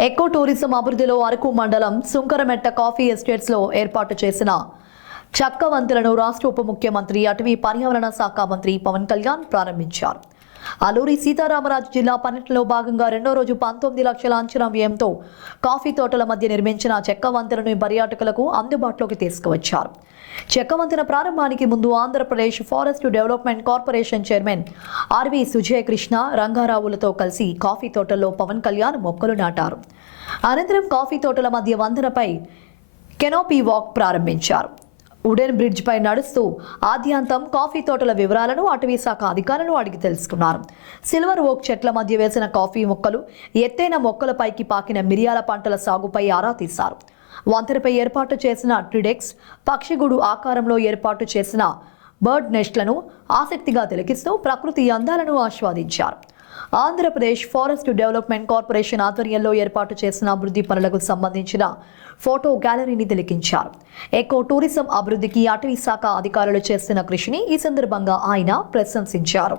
Eco tourism అభివృద్ధిలో అరకు మండలం Sunkarametta coffee ఎస్టేట్స్లో ఏర్పాటు చేసిన చక్క వంతులను రాష్ట్ర ఉప ముఖ్యమంత్రి అటవీ పర్యావరణ శాఖ మంత్రి పవన్ కళ్యాణ్ ప్రారంభించారు. అల్లూరి సీతారామరాజు జిల్లా పర్యటనలో భాగంగా రెండో రోజు పంతొమ్మిది లక్షల అంచనా వ్యయంతో కాఫీ తోటల మధ్య నిర్మించిన చెక్క వంతెనను పర్యాటకులకు అందుబాటులోకి తీసుకువచ్చారు. చెక్క వంతెన ప్రారంభానికి ముందు Andhra Pradesh forest development corporation chairman RV Sujaya Krishna రంగారావులతో కలిసి కాఫీ తోటల్లో పవన్ కళ్యాణ్ మొక్కలు నాటారు. అనంతరం కాఫీ తోటల మధ్య వంతెనపై కెనోపీ వాక్ ప్రారంభించారు. ఉడెన్ బ్రిడ్జ్ పై నడుస్తూ ఆద్యాంతం కాఫీ తోటల వివరాలను అటవీ శాఖ అధికారులను అడిగి తెలుసుకున్నారు. సిల్వర్ ఓక్ చెట్ల మధ్య వేసిన కాఫీ మొక్కలు ఎత్తైన మొక్కలపైకి పాకిన మిరియాల పంటల సాగుపై ఆరా తీశారు. వంతెనపై ఏర్పాటు చేసిన ట్రిడెక్స్ పక్షిగూడు ఆకారంలో ఏర్పాటు చేసిన బర్డ్ నెస్ట్లను ఆసక్తిగా తిలకిస్తూ ప్రకృతి అందాలను ఆస్వాదించారు. ఆంధ్రప్రదేశ్ ఫారెస్ట్ డెవలప్మెంట్ కార్పొరేషన్ ఆధ్వర్యంలో ఏర్పాటు చేసిన అభివృద్ధి పనులకు సంబంధించిన ఫోటో గ్యాలరీని తిలకించారు. ఎకో టూరిజం అభివృద్ధికి అటవీ శాఖ అధికారులు చేస్తున్న కృషిని ఈ సందర్భంగా ఆయన ప్రశంసించారు.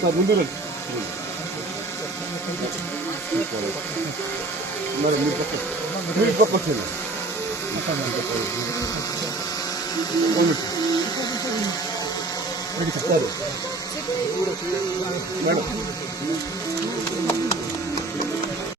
సార్ ముందు రండి. మరి మీ పక్క మీ పక్క వచ్చేది అవును. సరే. మేడం సార్ ముందు రండి. మరి మీ పక్క మీ పక్క వచ్చేది అవును. సరే. మేడం